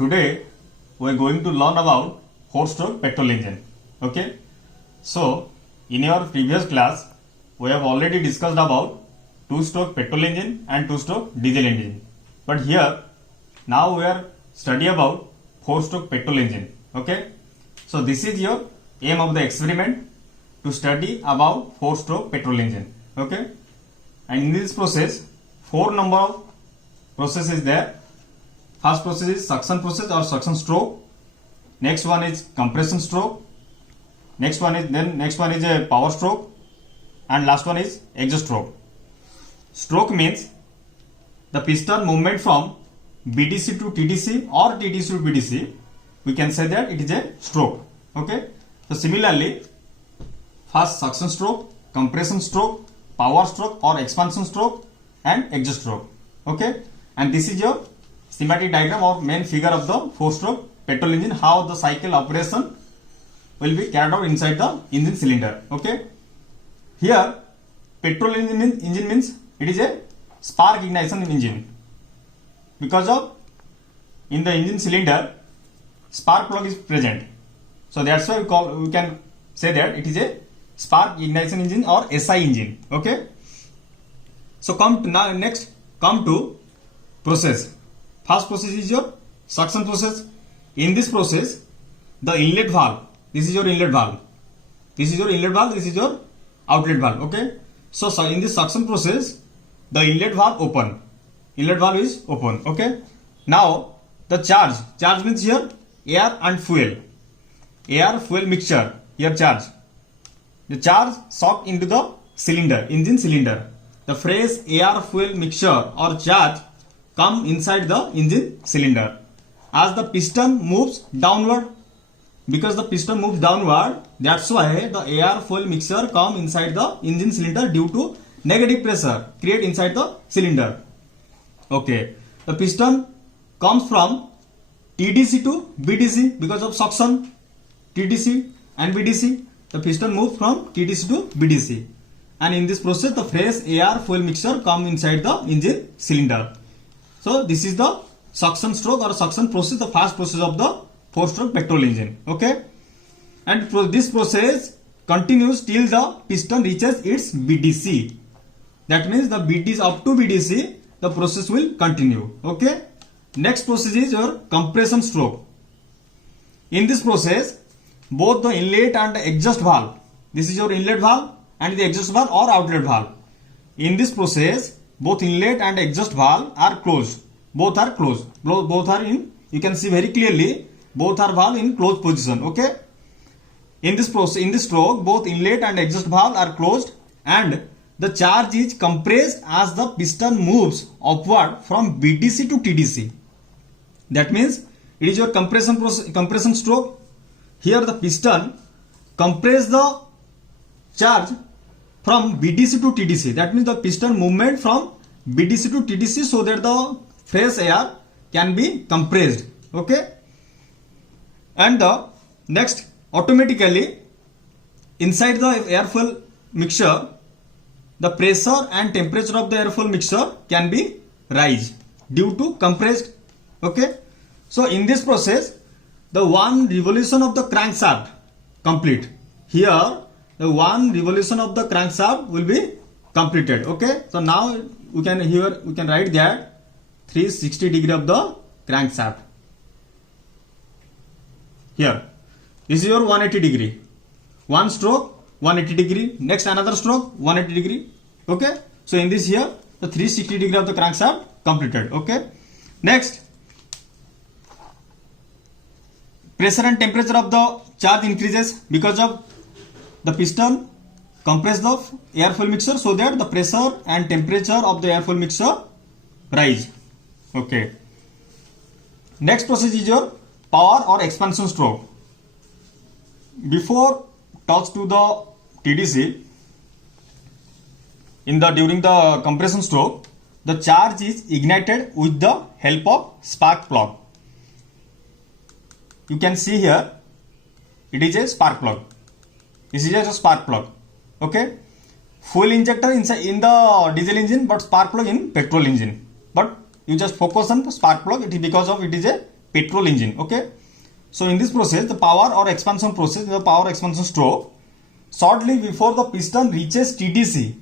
Today we are going to learn about 4-stroke petrol engine. Okay. So in your previous class we have already discussed about 2-stroke petrol engine and 2-stroke diesel engine. But here now we are study about 4-stroke petrol engine. Okay. So this is your aim of the experiment, to study about 4-stroke petrol engine. Okay. And in this process 4 number of process is there. First process is suction process or suction stroke. Next one is compression stroke. Next one is a power stroke, and last one is exhaust stroke. Stroke means the piston movement from BDC to TDC or TDC to BDC. We can say that it is a stroke. Okay. So similarly, first suction stroke, compression stroke, power stroke or expansion stroke, and exhaust stroke. Okay. And this is your schematic diagram or main figure of the 4-stroke petrol engine, how the cycle operation will be carried out inside the engine cylinder. Okay. Here petrol engine means it is a spark ignition engine, because of in the engine cylinder spark plug is present. So that's why we can say that it is a spark ignition engine or SI engine. Okay. So come to process. First process is your suction process. In this process, the inlet valve, this is your inlet valve, this is your inlet valve, this is your outlet valve. Okay. So in this suction process, the inlet valve open. Inlet valve is open. Okay. Now the charge means here air and fuel. Air fuel mixture, here charge. The charge sucked into the cylinder, engine cylinder. The phrase air fuel mixture or charge come inside the engine cylinder. As the piston moves downward, because the piston moves downward, that's why the air fuel mixture come inside the engine cylinder due to negative pressure create inside the cylinder. Okay. The piston comes from TDC to BDC because of suction. TDC and BDC. The piston moves from TDC to BDC. And in this process, the phrase air fuel mixture come inside the engine cylinder. So this is the suction stroke or suction process, the first process of the 4-stroke petrol engine. Okay. And this process continues till the piston reaches its BDC. That means the BDC up to BDC, the process will continue. Okay. Next process is your compression stroke. In this process, both the inlet and the exhaust valve, this is your inlet valve and the exhaust valve or outlet valve. In this process, both inlet and exhaust valve are closed. Both are closed. Both are in, you can see very clearly, both are valve in closed position. Okay. In this process, in this stroke, both inlet and exhaust valve are closed, and the charge is compressed as the piston moves upward from BDC to TDC. That means it is your compression stroke. Here the piston compress the charge from BDC to TDC. That means the piston movement from BDC to TDC, so that the fresh air can be compressed. Okay. And the next, automatically inside the air fuel mixture, the pressure and temperature of the air fuel mixture can be rise due to compressed. Okay. So in this process, the one revolution of the crankshaft complete. Here the one revolution of the crankshaft will be completed. Okay. So now we can write that 360 degree of the crankshaft. Here this is your 180 degree. One stroke 180 degree. Next another stroke 180 degree. Okay. So in this here the 360 degree of the crankshaft completed. Okay. Next, pressure and temperature of the charge increases because of the piston compress the air fuel mixture, so that the pressure and temperature of the air fuel mixture rise. Okay. Next process is your power or expansion stroke. Before touch to the TDC, during the compression stroke, the charge is ignited with the help of spark plug. You can see here it is a spark plug. This is a spark plug. Okay. Fuel injector inside in the diesel engine, but spark plug in petrol engine. But you just focus on the spark plug. It is because of it is a petrol engine. Okay, so in this process, the power or expansion process, the power expansion stroke, shortly before the piston reaches TDC,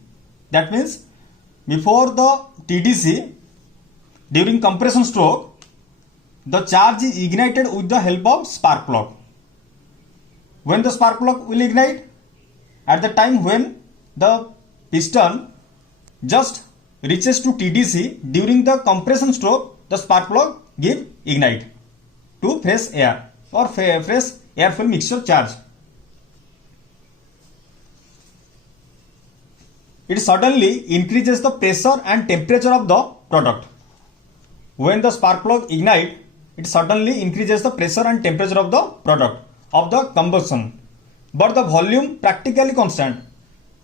that means before the TDC, during compression stroke, the charge is ignited with the help of spark plug. When the spark plug will ignite? At the time when the piston just reaches to TDC, during the compression stroke, the spark plug give ignite to fresh air or fresh air fuel mixture charge. It suddenly increases the pressure and temperature of the product. When the spark plug ignite, it suddenly increases the pressure and temperature of the product of the combustion, but the volume practically constant.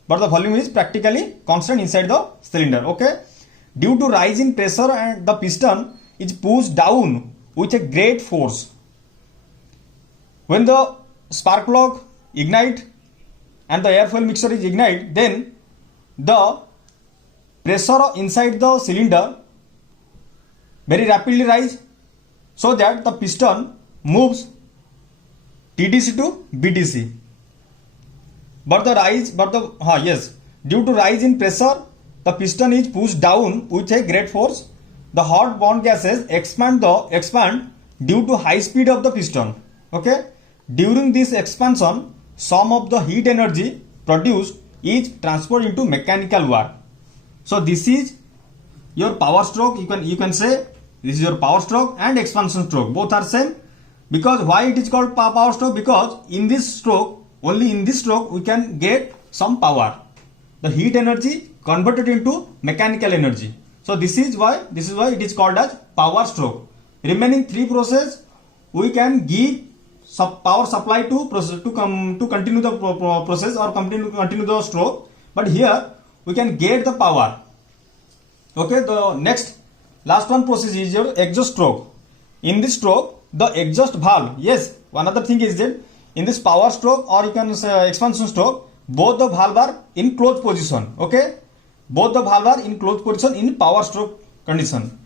But the volume is practically constant inside the cylinder. Okay, due to rise in pressure, and the piston is pushed down with a great force. When the spark plug ignite and the air fuel mixture is ignite, then the pressure inside the cylinder very rapidly rise, so that the piston moves TDC to BDC. Due to rise in pressure, the piston is pushed down with a great force. The hot bond gases expand due to high speed of the piston. Okay, during this expansion, some of the heat energy produced is transferred into mechanical work. So this is your power stroke. You can say this is your power stroke and expansion stroke. Both are same. Because why it is called power stroke? Because in this stroke, only in this stroke, we can get some power. The heat energy converted into mechanical energy. So this is why it is called as power stroke. Remaining three process, we can give power supply to process to continue the process or continue the stroke. But here we can get the power. Okay, the next last one process is your exhaust stroke. In this stroke, the exhaust valve. Yes, one other thing is that in this power stroke, or you can say expansion stroke, both the valve are in closed position. Okay, both the valve are in closed position in power stroke condition.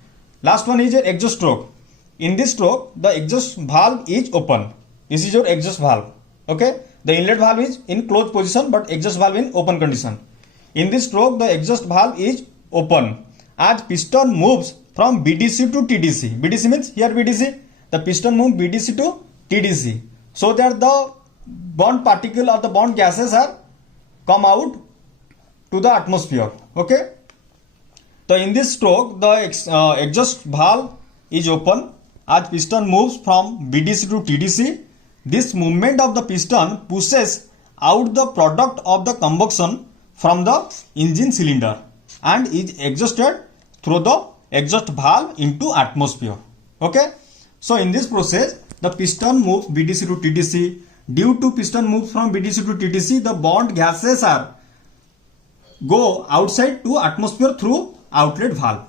Last one is your exhaust stroke. In this stroke, the exhaust valve is open. This is your exhaust valve. Okay, the inlet valve is in closed position, but exhaust valve in open condition. In this stroke, the exhaust valve is open as piston moves from BDC to TDC. BDC means here BDC. The piston moves BDC to TDC, so that the bond particle or the bond gases are come out to the atmosphere. Okay. So in this stroke, the exhaust valve is open as piston moves from BDC to TDC. This movement of the piston pushes out the product of the combustion from the engine cylinder and is exhausted through the exhaust valve into atmosphere. Okay. So in this process, the piston moves BDC to TDC. Due to piston moves from BDC to TDC, the bond gases are go outside to atmosphere through outlet valve.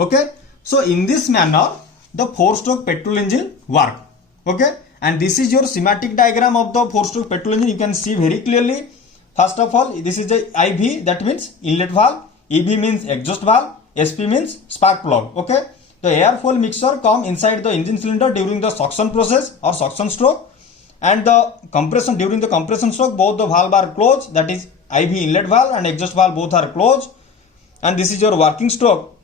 Okay. So in this manner, the 4-stroke petrol engine work. Okay. And this is your schematic diagram of the 4-stroke petrol engine. You can see very clearly. First of all, this is the IV, that means inlet valve. EV means exhaust valve. SP means spark plug. Okay. The air fuel mixture come inside the engine cylinder during the suction process or suction stroke, and the compression during the compression stroke, both the valve are closed, that is IV inlet valve and exhaust valve both are closed. And this is your working stroke.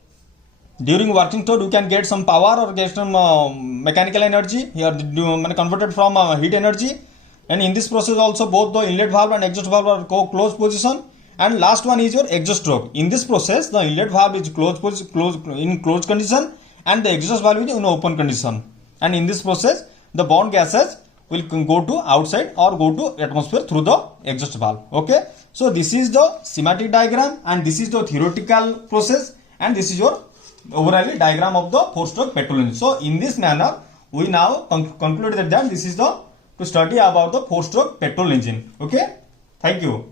During working stroke, you can get some power or get some mechanical energy here converted from heat energy. And in this process also, both the inlet valve and exhaust valve are closed position. And last one is your exhaust stroke. In this process, the inlet valve is in closed condition and the exhaust valve is in open condition. And in this process, the bond gases will go to outside or go to atmosphere through the exhaust valve. Okay. So this is the schematic diagram and this is the theoretical process and this is your overall diagram of the 4-stroke petrol engine. So in this manner, we now concluded that this is the to study about the 4-stroke petrol engine. Okay. Thank you.